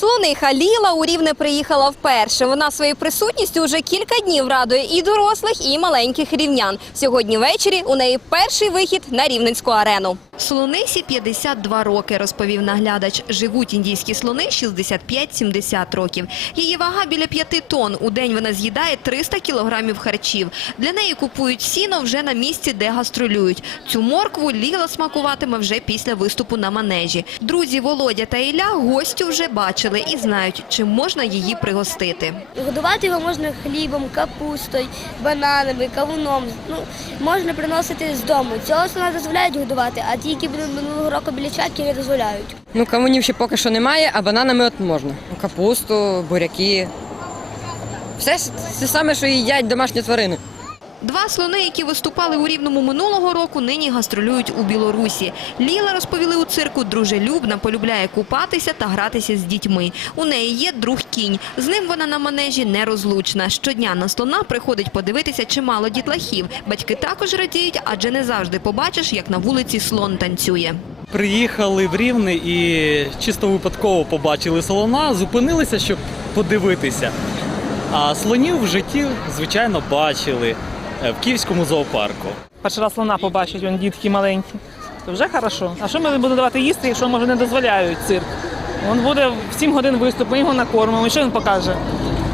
Слониха Ліла у Рівне приїхала вперше. Вона своєю присутністю вже кілька днів радує і дорослих, і маленьких рівнян. Сьогодні ввечері у неї перший вихід на рівненську арену. Слонисі 52 роки, розповів наглядач. Живуть індійські слони 65-70 років. Її вага біля 5 тонн. У день вона з'їдає 300 кілограмів харчів. Для неї купують сіно вже на місці, де гастролюють. Цю моркву Ліла смакуватиме вже після виступу на манежі. Друзі Володя та Ілля гостю вже бачили і знають, чим можна її пригостити. Годувати його можна хлібом, капустою, бананами, кавуном. Ну, можна приносити з дому. Цього слона дозволяють годувати, а ті, які були минулого року біля чатки, не дозволяють. Ну, кавунів ще поки що немає, а бананами от можна. Капусту, буряки. Все ж те саме, що їдять домашні тварини. Два слони, які виступали у Рівному минулого року, нині гастролюють у Білорусі. Ліла, розповіли у цирку, дружелюбна, полюбляє купатися та гратися з дітьми. У неї є друг кінь. З ним вона на манежі нерозлучна. Щодня на слона приходить подивитися чимало дітлахів. Батьки також радіють, адже не завжди побачиш, як на вулиці слон танцює. Приїхали в Рівне і чисто випадково побачили слона, зупинилися, щоб подивитися. А слонів в житті, звичайно, бачили в Київському зоопарку. Перший раз слона побачить, він дітки маленькі. То вже хорошо. А що ми будемо давати їсти, якщо може не дозволяють цирк? Він буде в 7 годин виступ, ми його накормимо. І що він покаже?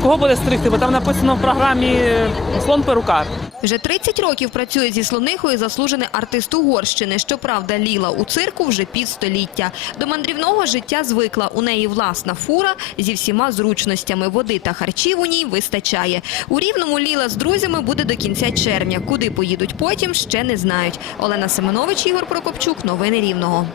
Кого буде стригти? Бо там написано в програмі е, слон перукар. Вже 30 років працює зі слонихою заслужений артист Угорщини. Щоправда, Ліла у цирку вже півстоліття. До мандрівного життя звикла. У неї власна фура зі всіма зручностями. Води та харчів у ній вистачає. У Рівному Ліла з друзями буде до кінця червня. Куди поїдуть потім, ще не знають. Олена Семенович, Ігор Прокопчук. Новини Рівного.